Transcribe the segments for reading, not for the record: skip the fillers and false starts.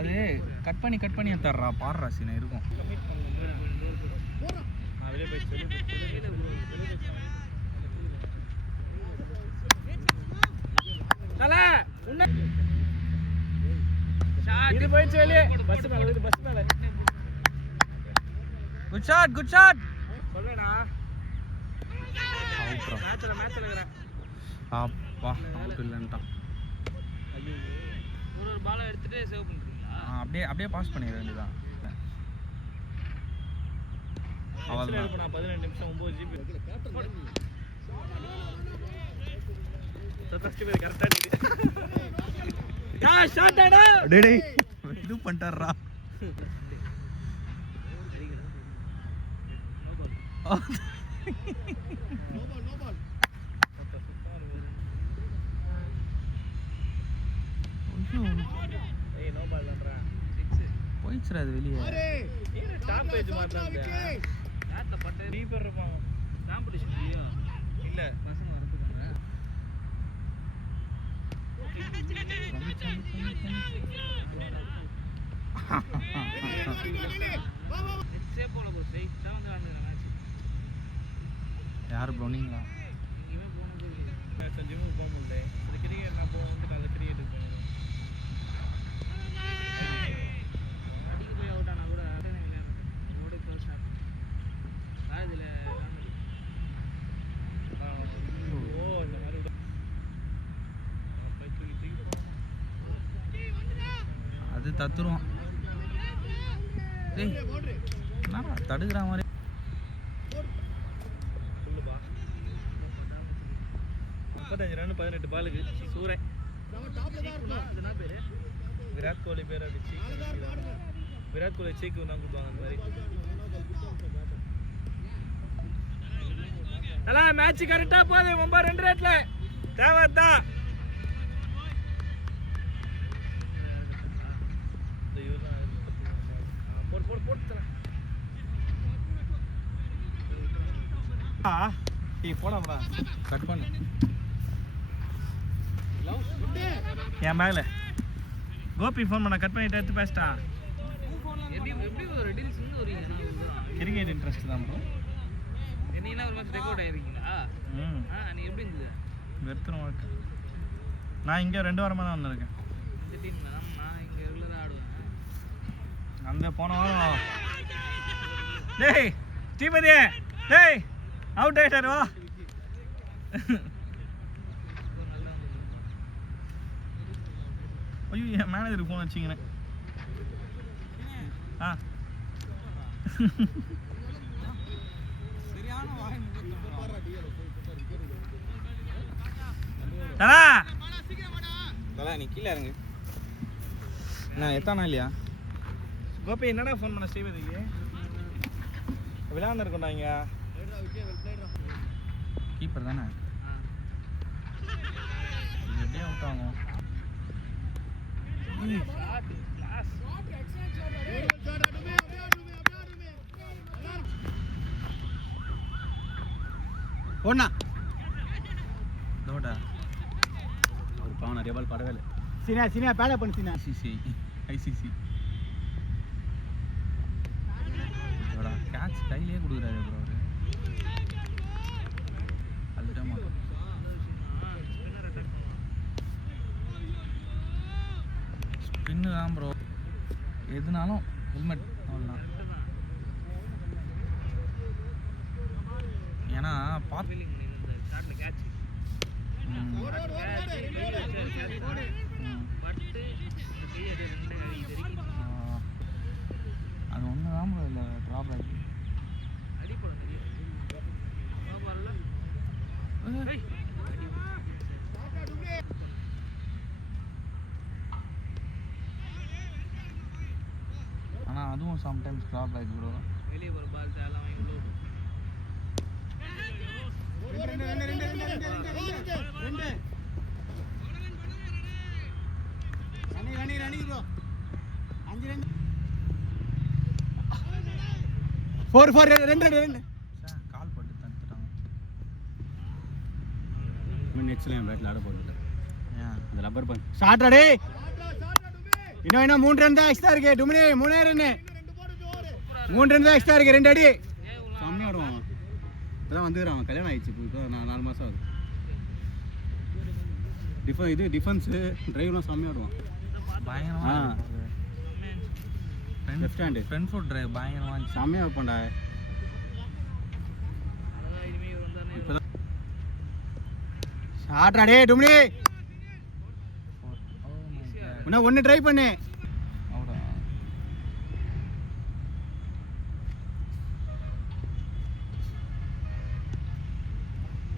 அது கட் பண்ணி தர்றா பாடுறா சீனை இருக்கும். குட் ஷாட் சொல்லுடா. அப்பா அவுட் இல்லன்ட்டான். ஒரு பால் எடுத்துட்டு சேவ் பண்றீங்களா? அப்படியே பாஸ் பண்ணிர வேண்டியதான். அவ்வளவுதான். இப்போ நான் 12 நிமிஷம் 9 ஜிபி ஃபர்ஸ்ட் பேர் கரெக்ட்டா இருக்கு. யா ஷாட் அட டேய் இது பண்ணிட்டாரா. போயிடுச்சுடா அது வெளியே. டாப் பேஜ் மாட்டாங்க. நாட்ல பட்ட ரீபர் இருப்பாங்க. காம்படிஷன் இல்லையா? இல்ல பசங்க வரதுக்கு. நெக்ஸ்டே போல போ ஸ்ட்ரைட்டா வந்து ஆடுற மேட்ச். யார் ப்ரோனிங்களா? இவன் போனது இல்ல. மேட்ச் ஜிம்முக்கு போக முடியல. அது கிரிக்கெட் நான் போக வந்து கால கிரிக்கெட் இருக்கு. அடிக்கு போய் அவுட் ஆனா கூட ஓடி க்ளோஸ் ஆகும். அதுல ஓ இந்த மாதிரி அது தத்துருவான். டேய் என்னடா தடுக்குற மாதிரி. சொல்லுப்பா. 35 ரன் 18 பாலுக்கு சூரன். என்ன பேரு? விராட் கோலி பேர் அப்படி விராட் கோலி சீக்கு தான் கொடுப்பாங்க அந்த மாதிரி. நல்லா மேட்ச் கரெக்டா போகுது. 9 ரேட்ல தேவைதான். போடாமடா கட் பண்ணு. என் பேக்ல கோபி ஃபோன் பண்ண கட் பண்ணிட்டு எடுத்து பேசிட்டா. கிரிக்கெட் இன்ட்ரெஸ்ட் தான் ப்ரோ. என்னைனா ஒரு மேட்ச் ரெக்கார்ட் ஆயிருக்கீங்களா? நீ எப்படி இருந்தது? வெறுத்துறோம் வாழ்க்கை. நான் இங்கே 2 வாரமாக தான் வந்திருக்கேன். இந்த டீம் நான் இங்கே ரெகுலராக ஆடுவேன். அந்த போன வாரம் டேய் ஸ்ரீபதி டேய் அவுட் ஆயிட்டாரு வா. ஐயோ என் மேனேஜருக்கு ஃபோன் வச்சிங்கண்ணே. தலா நீ கீழே இறங்கு. நான் எத்தானா இல்லையா? கோபி என்னடா ஃபோன் பண்ண ஸ்ரீபதிக்கு? விளையாண்டுருக்கோண்டா இங்கே. கீப்பர் தானே எப்படியே அவுட் ஆகும். ஒண்ணா தோடா ஒரு பாவம் நிறைய பால் படவே இல்லை. சீனியா பேட பண்ணு சீனியா. ஐசிசி கேட்ச் கையிலேயே கொடுக்குறாரு ப்ரோ. அவரு அதுதான் மாட்டோம். ஸ்பின்னு தான் ப்ரோ. எதுனாலும் ஹெல்மெட் அவ்வளோதான். ஏன்னா பார்த்து அது ஒன்று தான் ப்ரோ இல்லை ட்ராபேக். ஆனால் அதுவும் சம்டைம்ஸ் ட்ராபேக் ப்ரோ. வெளியே ஒரு பால் தேலாம் கால் போட்டு தந்துட்டாங்க. நெக்ஸ்ட்ல என் பேட்டில் ஆட போட்டுட்டேன். அந்த ரப்பர் பந்த் ஷாட் அடே இன்னும் 3 ரன் தான் எக்ஸ்ட்ரா இருக்கு. Duminy 3 run. 3 ரன் தான் எக்ஸ்ட்ரா இருக்கு. 2 அடி. செம்மையா ஆடுவான். இப்பதான் வந்துறான். கல்யாணம் ஆயிடுச்சு. இப்போ 4 மாசம் ஆகுது. டிஃபென்ஸ் டிரைவ்லாம் செம்மையா ஆடுவான். பயங்கரமா. Left hand front food drive பயங்கரமா செம்மையா இருப்பான்டா. ஷாட்ரா டேய் டுமினி. இன்னும் 1 ட்ரை பண்ணு.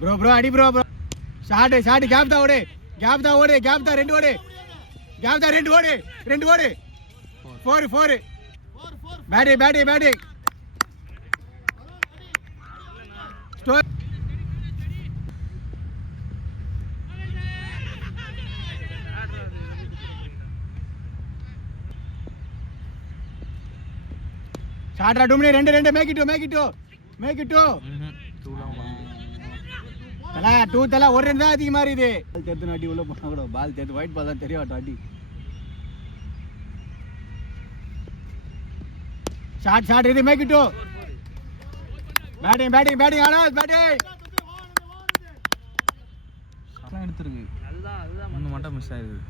ப்ரோ அடி ப்ரோ. ஷாட் கேப் தான் ஓடு. 2 ஓடு. 2 ஓடு. 4 பேட்டிங் ஸ்டோர். ஷாட்ரா டுமினி. 2 மேக் இட் 2 தல 2 தல 1 ரன் தான் அதிகமா இருக்குது. பால் தேத்து அடி உள்ள போனா கூட பால் தேத்து ஒயிட் பால் தான் தெரியும் அடி. ஷாட் இது மேக் இட் 2. பேட்டிங் ஆனாஸ் பேட்டிங். ஷாட்லாம் எடுத்துருக்கு. அதுதான் ஒன்னு மட்டும் மிஸ் ஆயிருக்கு.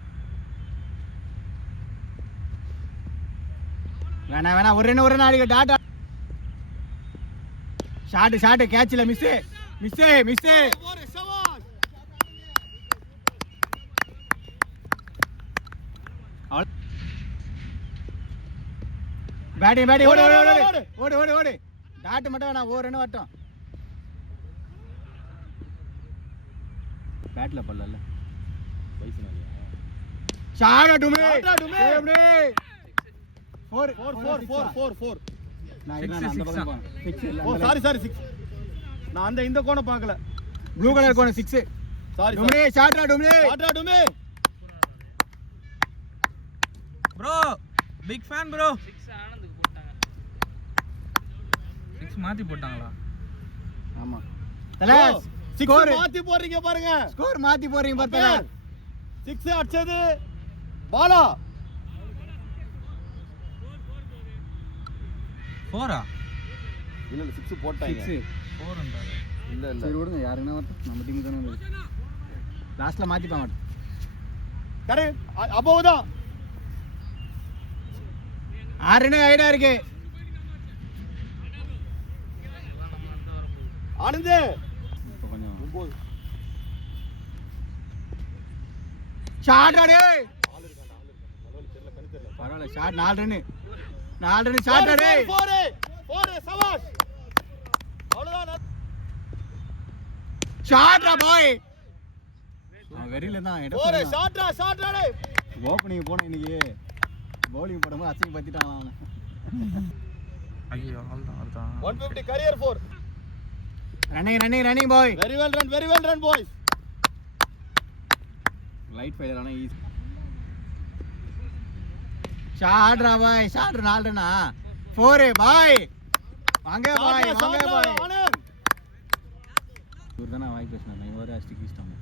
வேணா ஒரு ரன் ஆடிக்க டாடா. ஷாட் கேட்ச்ல மிஸ். பேட்டிங் ஓடு. டாட் மட்டும் வேணா ஒரு ரன் வரட்டும். பேட்ல பல்லல ஷாட் டுமே 4 நான் அந்த பக்கம் போறேன். 6 இல்ல. சாரி 6. நான் அந்த இந்த கோண பார்க்கல. ப்ளூ கலர் கோண 6. சாரி டுமே. ஷாட்ரா டுமே. Bro big fan bro. 6 ஆனந்துக்கு போட்டாங்க. 6 மாத்தி போட்டாங்களா? ஆமா. தல ஸ்கோர் மாத்தி போறீங்க பாருங்க. ஸ்கோர் மாத்தி போறீங்க பாத்தல. 6 அடிச்சது பாலா. 4 இல்ல 6 போட்டாங்க. 4 ன்றாரு. இல்ல சரி விடுங்க. யாருன்னா நம்ம டீம் தான வந்து லாஸ்ட்ல மாத்திப்பாங்க. கரெ அபோதா 6 ரன் ஐடா இருக்கு. ஆனந்த் கொஞ்சம் 9 ஷாட் அடி. பரவாயில்லை. ஷாட் 4 ரன் ஷாட் அடி. 4 சவாஷ். அவ்வளவுதான். ஷாட்ரா பாய். வெரில தான் எட 4 ஷாட்ரா டேய். ஓபனிங் போன இன்னைக்கு பவுலிங் போடும்போது அசிங்க பத்திட்டான் அவன். ஐயோ அவ்வளவுதான் 150 career 4. Running boy. Very well run boys. Light ஃபைலர் ஆனா ஈஸி. ஷாட்ரா பாய். ஷாட் 4 ரன்னா 4 பாய். வாங்க பாய். ஆனந்த் இவர்தான வாய் பேசினார். நான் இவரே அஸ்டிக் இஷ்டம்.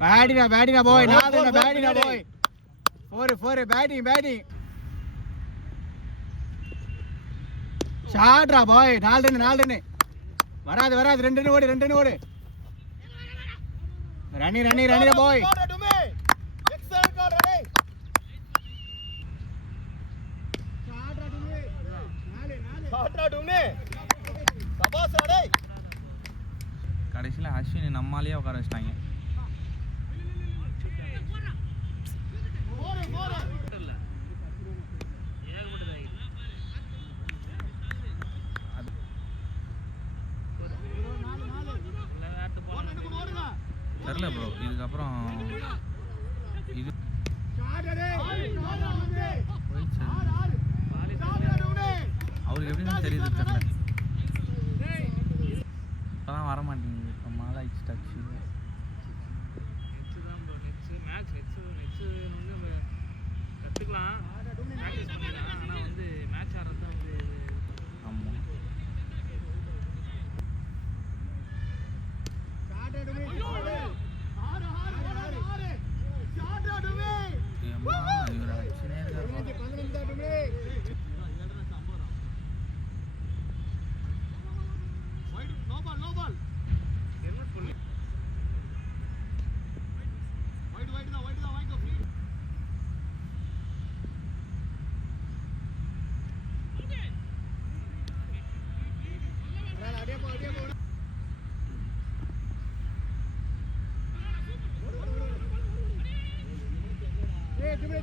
பேட்டிங் பாய். 4 ரன் பேட்டிங் பாய். 4 பேட்டிங் ஷாட்ரா பாய். 4 ரன் வராது 2 ரன் ஓடு. ரன்னிங் பாய். கடைசியில் அஸ்வினி நம்மாலேயே உட்கார வச்சிட்டாங்க. தெரில ப்ரோ. இதுக்கப்புறம் இது அவருக்கு எப்படின்னு தெரியுது தெரியல. இப்போதான் வர மாட்டேங்குது. மாலை ஆயிடுச்சு டச்சு. கற்றுக்கலாம் ஆனால் வந்து மேட்ச் ஆடுறது தான் வந்து. ஆமாம்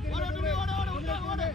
ஓடு ஓடு ஓடு ஓடு